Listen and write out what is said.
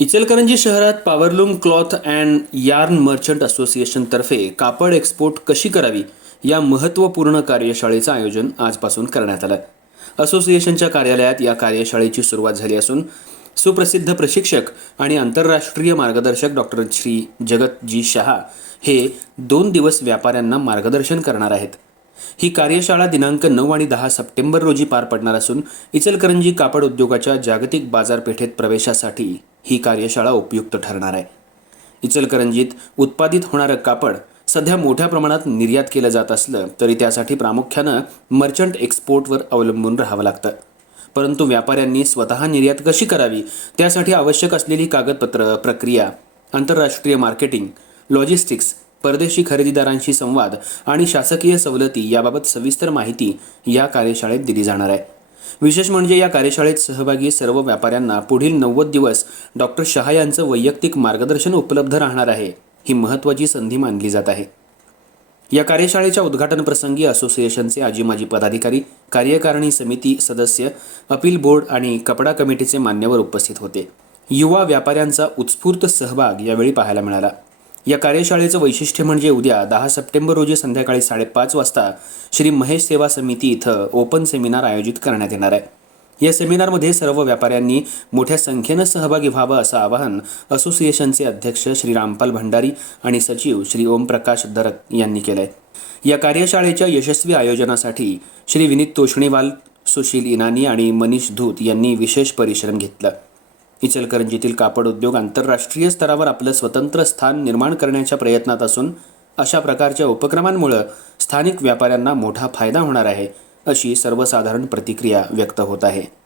इचलकरंजी शहरात powerloom cloth and yarn merchant असोसिएशनतर्फे कापड export कशी करावी या महत्त्वपूर्ण कार्यशाळेचं आयोजन आजपासून करण्यात आलं असोसिएशनच्या कार्यालयात या कार्यशाळेची सुरुवात झाली असून सुप्रसिद्ध प्रशिक्षक आणि आंतरराष्ट्रीय मार्गदर्शक डॉक्टर श्री जगतजी शहा हे दोन दिवस व्यापाऱ्यांना मार्गदर्शन करणार आहेत. ही कार्यशाळा दिनांक नऊ आणि दहा सप्टेंबर रोजी पार पडणार असून इचलकरंजी कापड उद्योगाच्या जागतिक बाजारपेठेत प्रवेशासाठी ही कार्यशाळा उपयुक्त ठरणार आहे. इचलकरंजीत उत्पादित होणारं कापड सध्या मोठ्या प्रमाणात निर्यात केलं जात असलं तरी त्यासाठी प्रामुख्यानं मर्चंट एक्सपोर्टवर अवलंबून राहावं लागतं. परंतु व्यापाऱ्यांनी स्वतः निर्यात कशी करावी त्यासाठी आवश्यक असलेली कागदपत्र प्रक्रिया आंतरराष्ट्रीय मार्केटिंग लॉजिस्टिक्स परदेशी खरेदीदारांशी संवाद आणि शासकीय सवलती याबाबत सविस्तर माहिती या कार्यशाळेत दिली जाणार आहे. विशेष म्हणजे या कार्यशाळेत सहभागी सर्व व्यापाऱ्यांना पुढील नव्वद दिवस डॉक्टर शहा यांचं वैयक्तिक मार्गदर्शन उपलब्ध राहणार आहे ही महत्त्वाची संधी मानली जात आहे. या कार्यशाळेच्या उद्घाटन प्रसंगी असोसिएशनचे आजी माजी पदाधिकारी कार्यकारिणी समिती सदस्य अपील बोर्ड आणि कपडा कमिटीचे मान्यवर उपस्थित होते. युवा व्यापाऱ्यांचा उत्स्फूर्त सहभाग यावेळी पाहायला मिळाला. या कार्यशाळेचं वैशिष्ट्य म्हणजे उद्या दहा सप्टेंबर रोजी संध्याकाळी साडेपाच वाजता श्री महेश सेवा समिती इथं ओपन सेमिनार आयोजित करण्यात येणार आहे. या सेमिनारमध्ये सर्व व्यापाऱ्यांनी मोठ्या संख्येनं सहभागी व्हावं असं आवाहन असोसिएशनचे अध्यक्ष श्री रामपाल भंडारी आणि सचिव श्री ओमप्रकाश दरत यांनी केलं आहे या कार्यशाळेच्या यशस्वी आयोजनासाठी श्री विनीत तोषणीवाल सुशील इनानी आणि मनीष धूत यांनी विशेष परिश्रम घेतला. इचलकरंजीतील कापड उद्योग आंतरराष्ट्रीय स्तरावर आपलं स्वतंत्र स्थान निर्माण करण्याच्या प्रयत्नात असून अशा प्रकारच्या उपक्रमांमुळं स्थानिक व्यापाऱ्यांना मोठा फायदा होणार आहे अशी सर्वसाधारण प्रतिक्रिया व्यक्त होत आहे.